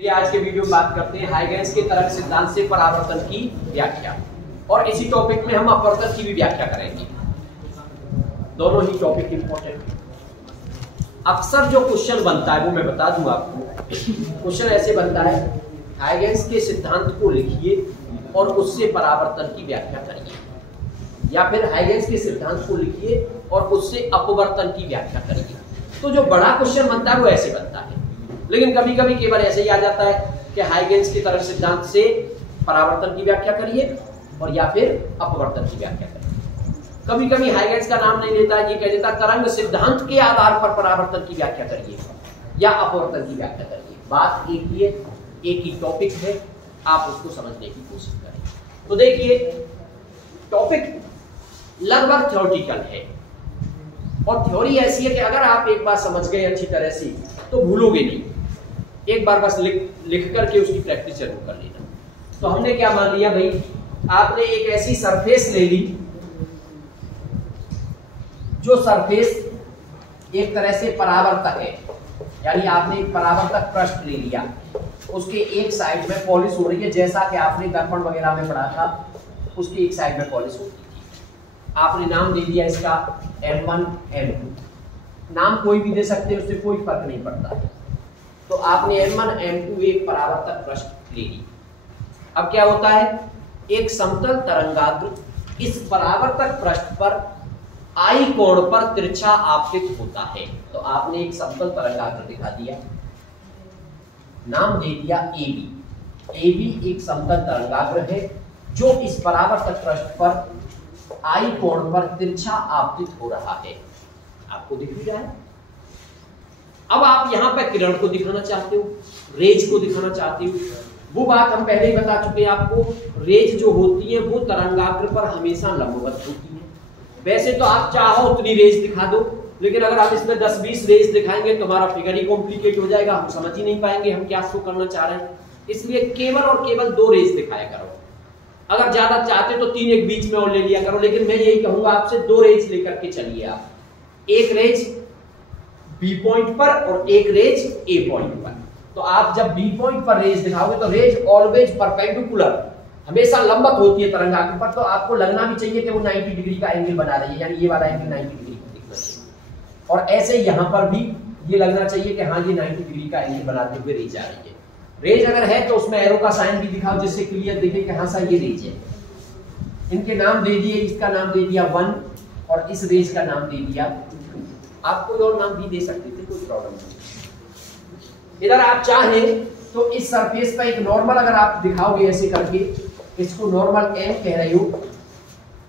आज के वीडियो में बात करते हैं हाइगेंस के तरंग सिद्धांत से परावर्तन की व्याख्या, और इसी टॉपिक में हम अपवर्तन की भी व्याख्या करेंगे। दोनों ही टॉपिक इंपॉर्टेंट हैं। अक्सर जो क्वेश्चन बनता है वो मैं बता दूं आपको। क्वेश्चन ऐसे बनता है, हाइगेंस के सिद्धांत को लिखिए और उससे परावर्तन की व्याख्या करिए, या फिर हाइगेंस के सिद्धांत को लिखिए और उससे अपवर्तन की व्याख्या करिए। तो जो बड़ा क्वेश्चन बनता है वो ऐसे बनता है, लेकिन कभी कभी केवल ऐसे ही आ जाता है कि हाइगेंस के तरंग सिद्धांत से परावर्तन की व्याख्या करिए और या फिर अपवर्तन की व्याख्या करिए। कभी कभी हाइगेंस का नाम नहीं लेता, ये कह देता तरंग सिद्धांत के आधार पर परावर्तन की व्याख्या करिए या अपवर्तन की व्याख्या करिए। बात एक ही है, एक ही टॉपिक है, आप उसको समझने की कोशिश करें। तो देखिए, टॉपिक लगभग थ्योरेटिकल है और थ्योरी ऐसी है कि अगर आप एक बार समझ गए अच्छी तरह से तो भूलोगे नहीं। एक बार बस लिख करके उसकी प्रैक्टिस जरूर कर लेना। तो हमने क्या मान लिया भाई, आपने एक ऐसी सरफेस ले ली जो सरफेस एक तरह से परावर्तक है, यानी आपने एक परावर्तक पृष्ठ ले लिया, उसके एक साइड में पॉलिश हो रही है, जैसा कि आपने दर्पण वगैरह में पढ़ा था, उसकी एक साइड में पॉलिश होती थी। आपने नाम दे दिया इसका M1 M2, नाम कोई भी दे सकते हैं, उससे कोई फर्क नहीं पड़ता। तो आपने M1 M2 एक परावर्तक पृष्ठ ले ली। अब क्या होता है, एक समतल तरंगाग्र इस परावर्तक पृष्ठ पर I कोण पर तिरछा आपतित होता है। तो आपने एक समतल तरंगाग्र दिखा दिया, नाम दे दिया AB। AB एक समतल तरंगाग्र है जो इस परावर्तक पृष्ठ पर I कोण पर तिरछा आपतित हो रहा है। आपको दिख भी रहा है। अब आप यहां पर किरण को दिखाना चाहते हो, रेज को दिखाना चाहते हो। वो बात हम पहले ही बता चुके हैं आपको, रेज जो होती है वो तरंगाग्र पर हमेशा लंबवत होती है। वैसे तो आप चाहो उतनी रेज दिखा दो, लेकिन अगर आप इसमें 10-20 रेज दिखाएंगे तो हमारा फिगर ही कॉम्प्लिकेट हो जाएगा, हम समझ ही नहीं पाएंगे हम क्या शो करना चाह रहे हैं। इसलिए केवल और केवल 2 रेज दिखाया करो। अगर ज्यादा चाहते तो 3 एक बीच में और ले लिया करो, लेकिन मैं यही कहूंगा आपसे 2 रेज लेकर के चलिए आप। एक रेज बी पॉइंट पर और एक रेज ए पॉइंट पर। तो आप जब बी पॉइंट पर रेज दिखाओगे तो रेज ऑलवेज परपेंडिकुलर, हमेशा लंबवत होती है तरंगाग्र पर। तो आपको लगना भी चाहिए कि वो 90 डिग्री का एंगल बना रही है, यानी ये वाला एंगल 90 डिग्री का दिखना चाहिए। और ऐसे यहां पर भी ये लगना चाहिए कि हाँ ये 90 डिग्री का एंगल बनाते हुए रेज आ रही है। रेज अगर है तो उसमें एरो का साइन भी दिखाओ, जिससे क्लियर दिखे कि हाँ सर ये रेज है। इनके नाम दे दिए, इसका नाम दे दिया 1 और इस रेज का नाम दे दिया 2। आप कोई और नाम भी दे सकते थे, कोई प्रॉब्लम नहीं। इधर आप चाहें तो इस सरफेस पर एक नॉर्मल अगर आप दिखाओगे ऐसे करके, इसको नॉर्मल M कह रहे हो,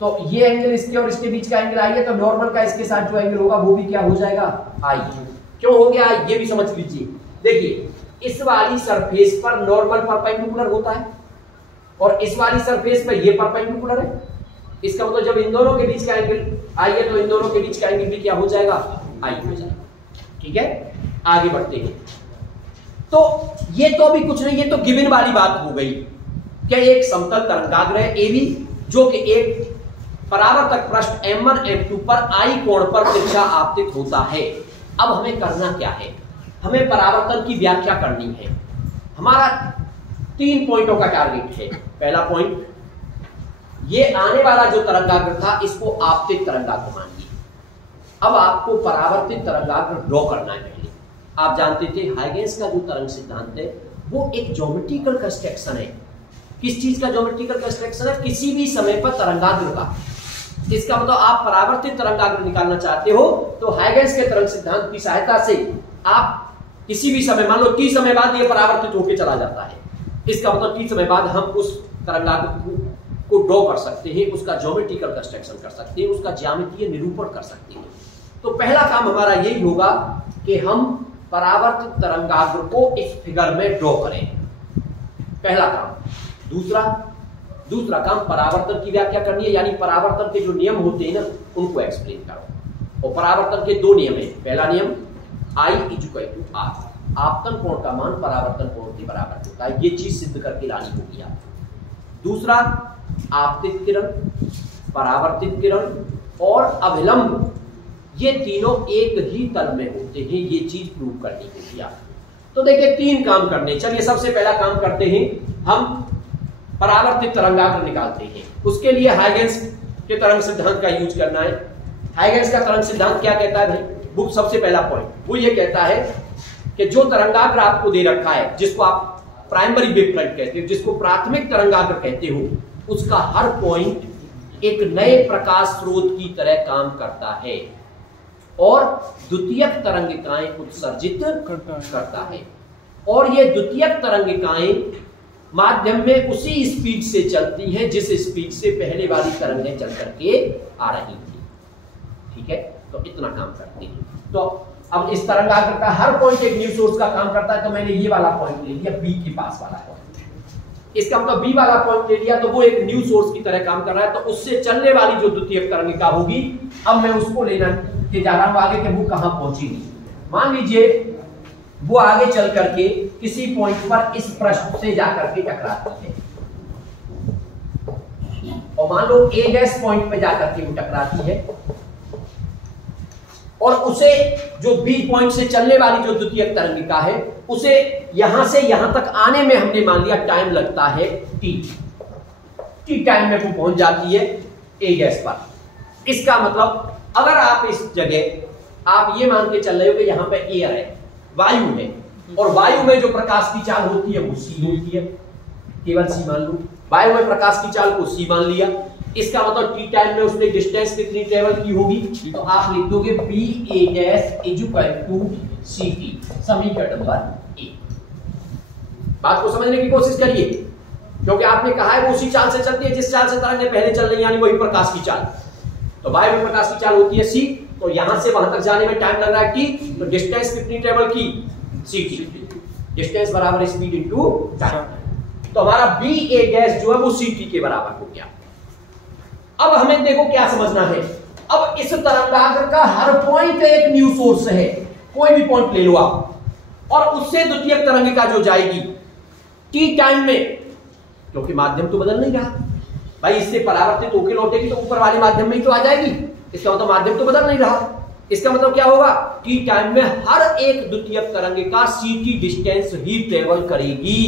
तो ये एंगल इसके और इसके बीच का एंगल I है, तो नॉर्मल का इसके साथ जो एंगल होगा वो भी क्या हो जाएगा, I। क्यों हो गया I, ये भी समझ लीजिए। देखिए, इस वाली सरफेस पर नॉर्मल परपेंडिकुलर होता है और इस वाली सरफेस पर ये परपेंडिकुलर है। इसका मतलब जब इन दोनों के बीच का एंगल I है तो इन दोनों के बीच का एंगल भी क्या हो जाएगा, I हो जाएगा। ठीक है, आगे बढ़ते हैं। तो ये तो अभी कुछ नहीं, ये तो गिवन वाली बात हो गई क्या एक समतल तरंगाग्र है AB जो कि एक परावर्तक पृष्ठ M1 M2 पर I कोण पर तिरछा आपतित होता है। अब हमें करना क्या है, हमें परावर्तन की व्याख्या करनी है। हमारा 3 पॉइंटों का टारगेट है। पहला पॉइंट, ये आने वाला जो तरंगाग्र था इसको आपतित तरंगाग्र मानिए। अब आपको परावर्तित तरंगाग्र ड्रॉ करना है। पहले आप जानते थे हाइगेंस का जो तरंग सिद्धांत है वो एक ज्योमेट्रिकल कंस्ट्रक्शन है। किस चीज का ज्योमेट्रिकल कंस्ट्रक्शन है, किसी भी समय पर तरंगाग्र का। इसका मतलब आप परावर्तित तरंगाग्र निकालना चाहते हो तो हाइगेंस के तरंग सिद्धांत की सहायता से आप किसी भी समय, मान लो t समय बाद ये परावर्तित होकर चला जाता है, इसका मतलब t समय बाद हम उस तरंगाग्र को ड्रॉ कर सकते हैं, उसका ज्योमेट्रिकल कंस्ट्रक्शन कर सकते हैं, उसका ज्यामितीय निरूपण कर सकते हैं। तो पहला काम हमारा यही होगा कि हम परावर्तित तरंगाग्र को इस फिगर में ड्रॉ करें, पहला काम। दूसरा काम परावर्तन की व्याख्या करनी है, यानी परावर्तन के जो नियम होते हैं ना उनको एक्सप्लेन करो। और परावर्तन के 2 नियम है। पहला नियम I = R, आपतन कोण का मान परावर्तन कोण के बराबर होता है। ये चीज सिद्ध करके लानी होगी आपको। दूसरा, आपतित किरण, परावर्तित किरण और अभिलंब, ये तीनों एक ही तल में होते हैं, ये चीज प्रूव करनी होगी आपको। तो देखिए 3 काम करने। चलिए सबसे पहला काम करते हैं, हम परावर्तित तरंगाग्र निकालते हैं। उसके लिए हाइगेंस के तरंग सिद्धांत का यूज करना है। हाइगेंस का तरंग सिद्धांत क्या कहता है भाई? बुक सबसे पहला पॉइंट वो ये कहता है कि जो तरंगाग्र आपको दे रखा है, जिसको आप प्राइमरी वेव फ्रंट कहते हो, जिसको प्राथमिक तरंगाग्र कहते हो, उसका हर पॉइंट एक नए प्रकाश स्रोत की तरह काम करता है और द्वितीयक तरंगिकाएं उत्सर्जित करता है। और ये द्वितीयक तरंगिकाएं माध्यम में उसी स्पीड से चलती हैं जिस स्पीड से पहले वाली तरंगें चल करके आ रही थी। ठीक है, तो इतना काम करती है। तो अब इस तरंगाग्र का हर पॉइंट एक न्यू सोर्स का काम करता है। तो मैंने ये वाला पॉइंट ले लिया, बी के पास वाला पॉइंट। इसका मतलब बी वाला पॉइंट ले लिया तो वो एक न्यू सोर्स की तरह काम कर रहा है। तो उससे चलने वाली जो द्वितीयक तरंगिका होगी, अब मैं उसको लेना के जा रहा हूं आगे कि वो कहां पहुंचेगी। मान लीजिए वो आगे चल करके किसी पॉइंट पर इस पृष्ठ से जाकर के टकराती है, और मान लो ए गैस पॉइंट पे जाकर के वो टकराती है, और उसे जो बी पॉइंट से चलने वाली जो द्वितीयक तरंगिका है, उसे यहां से यहां तक आने में हमने मान लिया टाइम लगता है टी टाइम में वो पहुंच जाती है ए गैस पर। इसका मतलब अगर आप इस जगह आप ये मान के चल रहे हो कि यहां पे एयर है, वायु है, और वायु में जो प्रकाश की चाल होती है वो सी होती है, केवल सी मान लो। वायु में प्रकाश की चाल को सी मान लिया। इसका मतलब टी टाइम में उसने डिस्टेंस कितनी ट्रेवल की होगी? तो आप लिख दोगे B A dash is equal to C T, समीकरण नंबर 1। बात को समझने की कोशिश करिए, क्योंकि आपने कहा है वो उसी चाल से चलती है जिस चाल से तरंगें पहले चल रही, यानी वही प्रकाश की चाल। तो वायु में प्रकाश की चाल होती है सी, तो यहां से वहां तक जाने में टाइम लग रहा है टी, तो डिस्टेंस कितनी ट्रेवल की? C T. डिस्टेंस बराबर स्पीड इनटू टाइम। तो हमारा बी ए डैश जो है वो सी टी के बराबर हो गया। अब हमें देखो क्या समझना है। अब इस तरंगाग्र का हर पॉइंट एक न्यू सोर्स है, कोई भी पॉइंट ले लो आप, और उससे द्वितीयक तरंगिका जो जाएगी टी टाइम में, क्योंकि माध्यम तो बदल नहीं रहा भाई, इससे परावर्तित होकर लौटेगी तो ऊपर वाले माध्यम में ही तो आ जाएगी। इसका मतलब माध्यम तो बदल नहीं रहा। इसका मतलब क्या होगा? टी टाइम में हर एक द्वितीयक तरंगिका सी टी डिस्टेंस ही ट्रेवल करेगी।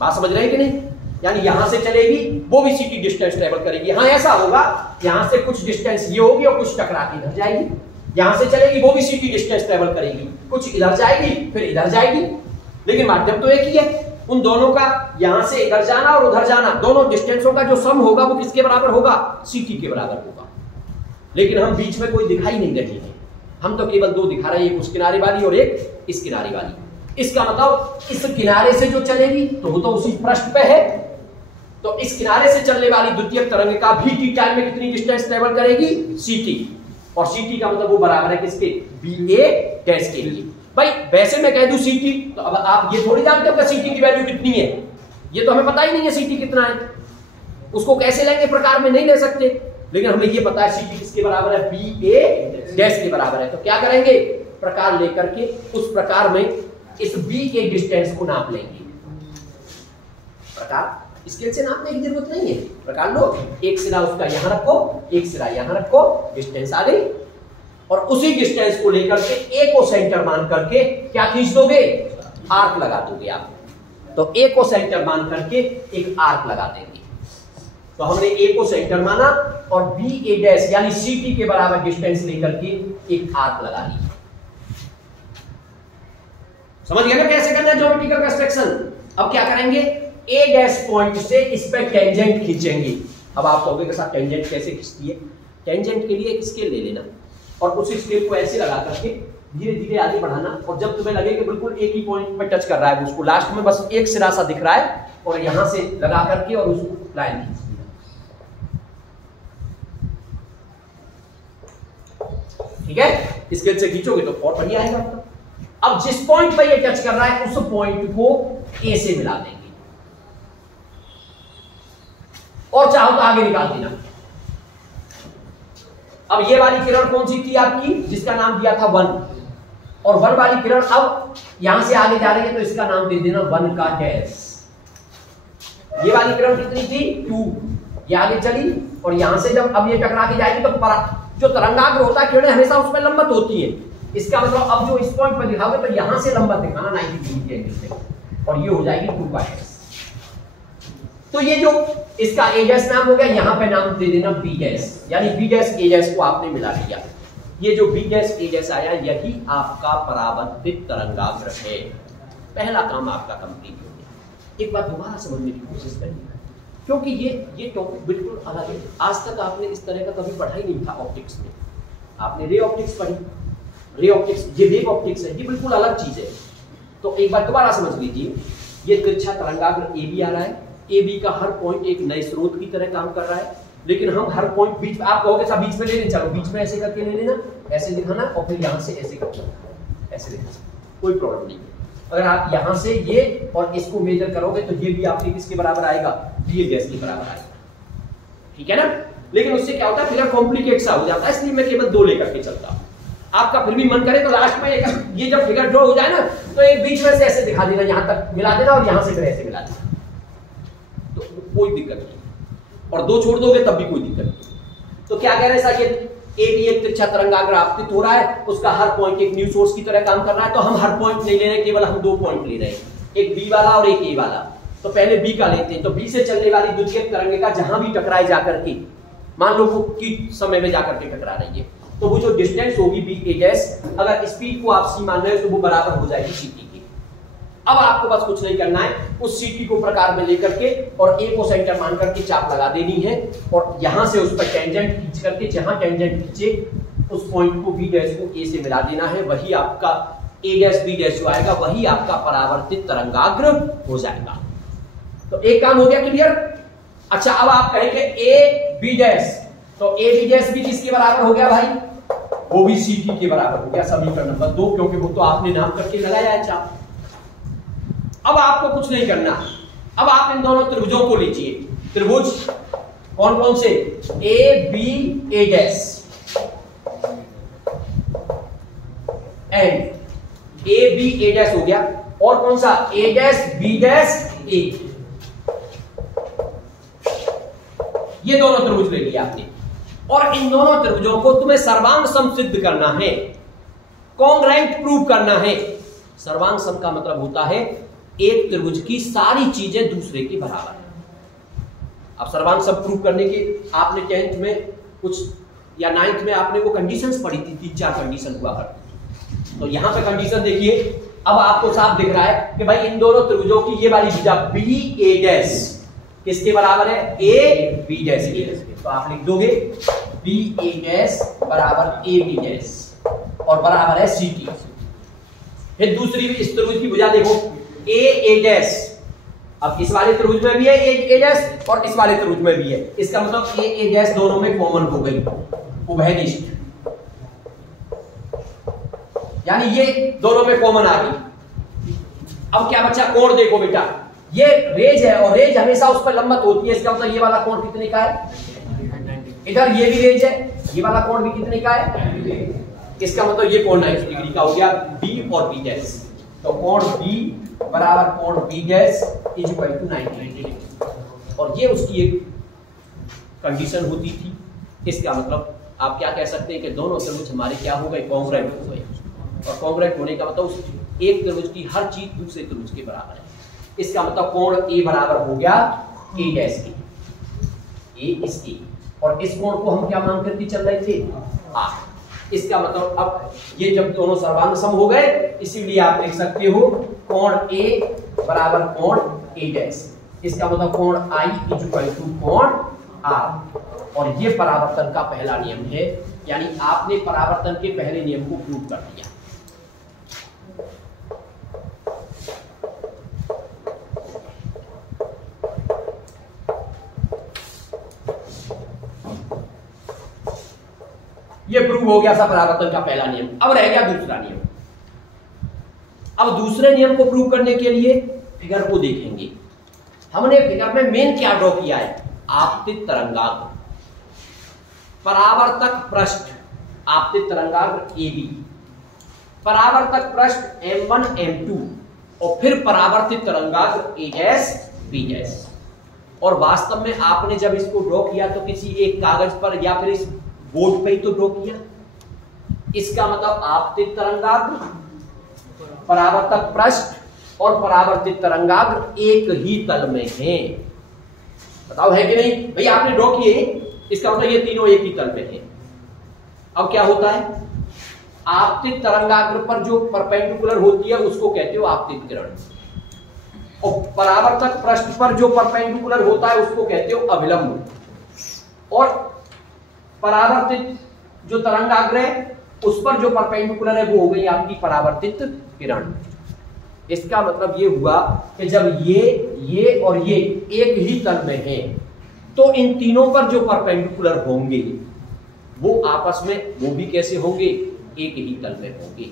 बात समझ रहे हैं कि नहीं? यानी यहां से चलेगी वो भी सी टी डिस्टेंस ट्रेवल करेगी। यहां ऐसा होगा, यहां से कुछ डिस्टेंस ये होगी और कुछ टकरा के इधर जाएगी। यहां से चलेगी वो भी सी टी डिस्टेंस ट्रेवल करेगी, कुछ इधर जाएगी फिर इधर जाएगी, लेकिन माध्यम तो एक ही है। उन दोनों का यहां से इधर जाना और उधर जाना, दोनों डिस्टेंसों का जो सम होगा वो किसके बराबर होगा? सी टी के बराबर होगा। लेकिन हम बीच में कोई दिखाई नहीं रहे हैं, हम तो केवल दो दिखा रहे हैं, एक उस किनारे वाली और एक इस किनारे वाली। इसका मतलब इस किनारे से जो चलेगी तो वो तो उसी पृष्ठ पे है, तो इस किनारे से चलने वाली द्वितीयक तरंगिका भी टी टाइम में कितनी डिस्टेंस ट्रेवल करेगी? C T. और सी टी का मतलब वो बराबर है किसके? बी ए डैश के लिए। भाई वैसे मैं कह दूं सी टी, तो अब आप ये थोड़ी जानते हो कि सी टी की वैल्यू कितनी है, ये तो हमें पता ही नहीं है सी टी कितना है। उसको कैसे लेंगे? प्रकार में नहीं ले सकते, लेकिन हमें ये पता है सी टी किसके बराबर है? बी ए डैश के बराबर है। तो क्या करेंगे? प्रकार लेकर के उस प्रकार में इस बी के डिस्टेंस को नाप लेंगे। प्रकार स्केल से नापने की जरूरत नहीं है, प्रकार लो, एक सिरा उसका यहां रखो, एक सिरा यहां रखो, डिस्टेंस आ गई, और उसी डिस्टेंस को लेकर के ए को सेंटर मान करके क्या खींच दोगे? आर्क लगा दोगे आप। तो ए को सेंटर मान करके एक आर्क लगा देंगे। तो हमने ए को सेंटर माना और बी ए डैश यानी सी टी के बराबर डिस्टेंस लेकर के एक आर्क लगा ली। समझ गए ना कैसे करना है ज्योमेट्रिकल कंस्ट्रक्शन? अब क्या करेंगे? ए डैश पॉइंट से इस पे टेंजेंट खींचेंगे। अब आप कहोगे कि साहब टेंजेंट कैसे खींचती है? टेंजेंट के लिए एक स्केल ले लेना और उस स्केल को ऐसे लगा करके धीरे धीरे आगे बढ़ाना, और जब तुम्हें लगे कि बिल्कुल एक ही पॉइंट पर टच कर रहा है, उसको लास्ट में बस एक सिरा सा दिख रहा है, और यहां से लगा करके और उसको लाइन खींच देना। ठीक है, स्केल से खींचोगे तो और बढ़िया आएगा। अब जिस पॉइंट पर ये टच कर रहा है उस पॉइंट को ए से मिला देंगे, और चाहो तो आगे निकाल देना। अब ये वाली किरण कौन सी थी आपकी? जिसका नाम दिया था 1, और 1 वाली किरण अब यहां से आगे जा रही है तो इसका नाम दे देना 1 का डैश। ये वाली किरण कितनी थी? 2, ये आगे चली, और यहां से जब अब ये टकरा के जाएगी तो जो तरंगाग्र होता है किरणें हमेशा उसमें लंबवत होती हैं, इसका मतलब अब जो इस पॉइंट पर दिखाओगे तो यहां से लंबा दिखाना 90 डिग्री के एंगल से, और ये हो जाएगी 2 तो ये जो इसका ए गैस नाम हो गया, यहां पे नाम दे देना बी गैस, यानी बी गैस ए गैस को आपने मिला लिया। ये जो बी गैस ए गैस आया, यही आपका परावर्तित तरंगाग्र है। पहला काम आपका कंप्लीट हो गया। एक बात दोबारा समझने की कोशिश करिए, क्योंकि ये टॉपिक बिल्कुल अलग है। आज तक आपने इस तरह का कभी पढ़ा ही नहीं था ऑप्टिक्स में। आपने रे ऑप्टिक्स पढ़ी, रे ऑप्टिक्स, ये वेव ऑप्टिक्स है, ये बिल्कुल अलग चीज है। तो एक बार दोबारा समझ लीजिए, ये तिरछा तरंगाग्र ए बी आ रहा है, ए बी का हर पॉइंट एक नए स्रोत की तरह काम कर रहा है, लेकिन हम हर पॉइंट बीच, आप कहोगे सब बीच में ले लें, चलो बीच में ऐसे करके ले लेना, ऐसे दिखाना, और फिर यहाँ से ऐसे करना, ऐसे दिखाना, कोई प्रॉब्लम नहीं। अगर आप यहाँ से ये और इसको मेजर करोगे तो ये भी आपके किसके बराबर आएगा, ये गैस के बराबर आएगा, ठीक है ना। लेकिन उससे क्या होता है, फिगर कॉम्प्लिकेट सा हो जाता है, इसलिए मैं केवल 2 लेकर के चलता हूँ। आपका फिर भी मन करे तो लास्ट में ये जब फिगर ड्रॉ हो जाए ना, तो एक बीच में से ऐसे दिखा देना, यहाँ तक मिला देना और यहाँ से फिर ऐसे मिला देना, तो कोई दिक्कत नहीं, और 2 छोड़ दोगे तब भी कोई दिक्कत नहीं। तो क्या कह रहे हैं सर, ये ए बी एक तिरछा तरंगाग्र आपतित हो रहा है, उसका हर पॉइंट एक न्यू सोर्स की तरह काम कर रहा है। तो हम हर पॉइंट नहीं ले रहे, केवल हम 2 पॉइंट ले रहे हैं, एक बी वाला और एक ए वाला। तो पहले बी का लेते हैं। तो बी से चलने वाली द्वितीयक तरंगिका जहां भी टकराए जाकर के, मान लो वो की समय में जाकर के टकरा रही है, तो वो जो डिस्टेंस होगी बी ए डैश, अगर स्पीड को आप सी मान रहे हो तो वो बराबर हो जाएगी सी टी की। अब आपको बस कुछ नहीं करना है, उस सीटी को प्रकार में लेकर के और ए को सेंटर मान करके चाप लगा देनी है, और यहां से उस पर टेंजेंट खींच करके, जहां टेंजेंट खींचे उस पॉइंट को बी डैश को ए से मिला देना है। वही आपका ए डैश बी डैश जो आएगा, वही आपका परावर्तित तरंगाग्र हो जाएगा। तो एक काम हो गया क्लियर। अच्छा, अब आप कहेंगे ए बी डैश, तो ए बी डैश भी किसके बराबर हो गया भाई, वो भी सी टी के बराबर हो गया, समीकरण नंबर 2, क्योंकि वो तो आपने नाम करके लगाया है चाप। अब आपको कुछ नहीं करना, अब आप इन दोनों त्रिभुजों को लीजिए। त्रिभुज कौन कौन से, A B A dash and A B A dash हो गया, और कौन सा, A dash B dash A. ये दोनों त्रिभुज ले लिए आपने, और इन दोनों त्रिभुजों को तुम्हें सर्वांग सम सिद्ध करना है, कॉन्ग्रुएंट प्रूव करना है। सर्वांग सम का मतलब होता है एक त्रिभुज की सारी चीजें दूसरे के बराबर है। अब सर्वांग सम प्रूव करने के आपने 10th में कुछ या 9th में आपने वो कंडीशंस पढ़ी थी, 3-4 कंडीशन हुआ करती। तो यहां पे कंडीशन देखिए, अब आपको साफ दिख रहा है कि भाई इन दोनों त्रिभुजों की ये वाली भुजा बी ए डैश किसके बराबर है, ए बी डैश के। तो आप लिख दोगे बी ए डैश बराबर ए बी डैश, और बराबर है सी टी। फिर दूसरी इस त्रिभुज की भुजा देखो, ए ए डैश, अब इस वाले त्रिभुज में भी है ए डैश और इस वाले त्रिभुज में भी है, इसका मतलब ए ए डैश दोनों में कॉमन हो गई, उभयनिष्ठ, यानी ये दोनों में कॉमन आ गई। अब क्या बच्चा, कोण देखो बेटा, ये रेज है और रेज हमेशा उस पर लंबत होती है, इसका मतलब ये वाला कोण कितने का है, इधर ये भी रेज है, ये वाला कोण भी कितने का है, इसका मतलब ये कोण 90 डिग्री का हो गया, बी और बी डैश। तो कोण बी बराबर कोण B dash is equal to 90 degree, और ये उसकी एक कंडीशन होती थी। इसका मतलब आप क्या कह सकते हैं कि दोनों त्रिभुज हमारे क्या हो गए, कॉन्ग्रुएंट हो गए, और कॉन्ग्रुएंट होने का मतलब उस एक त्रिभुज की हर चीज दूसरे त्रिभुज के बराबर है। इसका मतलब कोण ए बराबर हो गया ए डैश के, ए इस ए, और इस कोण को हम क्या मान करके चल रहे थे, आर। इसका मतलब अब ये जब दोनों सर्वांग सम हो गए, इसीलिए आप लिख सकते हो कोण ए बराबर कोण ए डैश। इसका मतलब कोण आई इज इक्वल टू कोण आर, और ये परावर्तन का पहला नियम है, यानी आपने परावर्तन के पहले नियम को प्रूव कर दिया। ये प्रूव हो गया था परावर्तन का पहला नियम। अब रह गया दूसरा नियम। अब दूसरे नियम को प्रूव करने के लिए फिगर को देखेंगे। हमने फिगर में मेन क्या ड्रॉ किया है, आपतित तरंगाग्र, परावर्तक पृष्ठ आपतित तरंगाग्र ए बी, परावर्तक पृष्ठ M1 M2, और फिर परावर्तित तरंगाग्र ए डैश बी डैश। और वास्तव में आपने जब इसको ड्रॉ किया तो किसी एक कागज पर या फिर इस बोर्ड पे ही तो ड्रॉ किया, इसका मतलब आपतित तरंगाग्र, परावर्तक पृष्ठ और परावर्तित तरंगाग्र एक ही तल में हैं। बताओ है कि नहीं भाई, आपने ड्रॉ किए, इसका मतलब ये तीनों एक ही तल में हैं। अब क्या होता है, आपतित तरंगाग्र पर जो परपेंडिकुलर होती है उसको कहते हो आपतित किरण, और परावर्तक पृष्ठ पर जो परपेंडिकुलर होता है उसको कहते हो अभिलंब, और परावर्तित जो तरंगाग्र है उस पर जो परपेंडिकुलर है वो हो गई आपकी परावर्तित किरण। इसका मतलब ये हुआ कि जब ये और ये एक ही तल में हैं तो इन तीनों पर जो परपेंडिकुलर होंगे वो आपस में वो भी कैसे होंगे, एक ही तल में होंगे।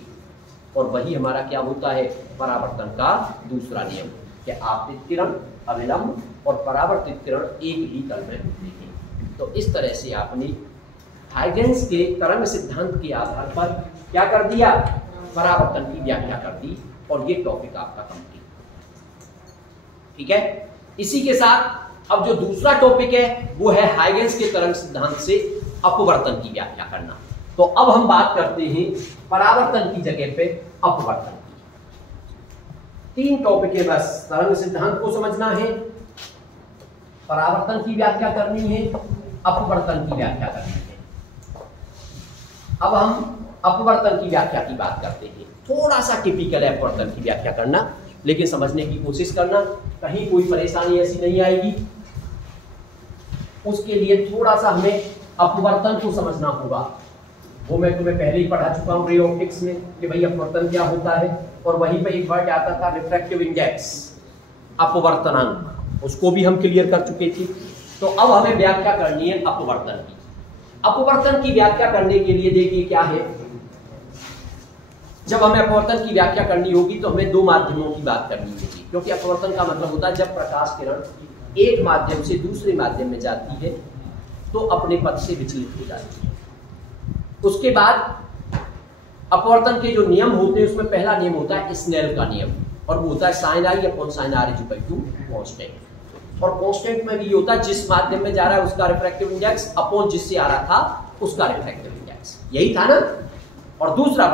और वही हमारा क्या होता है, परावर्तन का दूसरा नियम कि आपतित किरण, अभिलंब और परावर्तित किरण एक ही तल में होते हैं। तो इस तरह से आपने हाइगेंस के तरंग सिद्धांत के आधार पर क्या कर दिया, परावर्तन की व्याख्या कर दी, और ये टॉपिक आपका कंप्लीट। ठीक है, इसी के साथ अब जो दूसरा टॉपिक है वो है हाइगेंस के तरंग सिद्धांत से अपवर्तन की व्याख्या करना। तो अब हम बात करते हैं परावर्तन की जगह पे अपवर्तन की। 3 टॉपिक है बस, तरंग सिद्धांत को समझना है, परावर्तन की व्याख्या करनी है, अपवर्तन की व्याख्या करनी है। अब हम अपवर्तन की व्याख्या की बात करते हैं। थोड़ा सा टिपिकल है अपवर्तन की व्याख्या करना, लेकिन समझने की कोशिश करना, कहीं कोई परेशानी ऐसी नहीं आएगी। उसके लिए थोड़ा सा हमें अपवर्तन को समझना होगा। वो मैं तुम्हें पहले ही पढ़ा चुका हूँ रे ऑप्टिक्स में कि भाई अपवर्तन क्या होता है, और वहीं पे एक वर्ड आता था रिफ्रैक्टिव इंडेक्स, अपवर्तनांक, उसको भी हम क्लियर कर चुके थे। तो अब हमें व्याख्या करनी है अपवर्तन की। अपवर्तन की व्याख्या करने के लिए देखिए क्या है, जब हमें अपवर्तन की व्याख्या करनी होगी तो हमें 2 माध्यमों की बात करनी होगी, क्योंकि अपवर्तन का मतलब होता है जब प्रकाश किरण एक माध्यम से दूसरे माध्यम में जाती है तो अपने पथ से विचलित हो जाती है। उसके बाद अपवर्तन के जो नियम होते हैं उसमें पहला नियम होता है स्नेल का नियम, और वो होता है sin i upon sin r is equal to constant. और कांस्टेंट में भी ये होता है जिस माध्यम में जा रहा है उसका रिफ्रैक्टिव इंडेक्स अपॉन जिससे आ रहा था उसका रिफ्रैक्टिव इंडेक्स, यही था ना। और दूसरा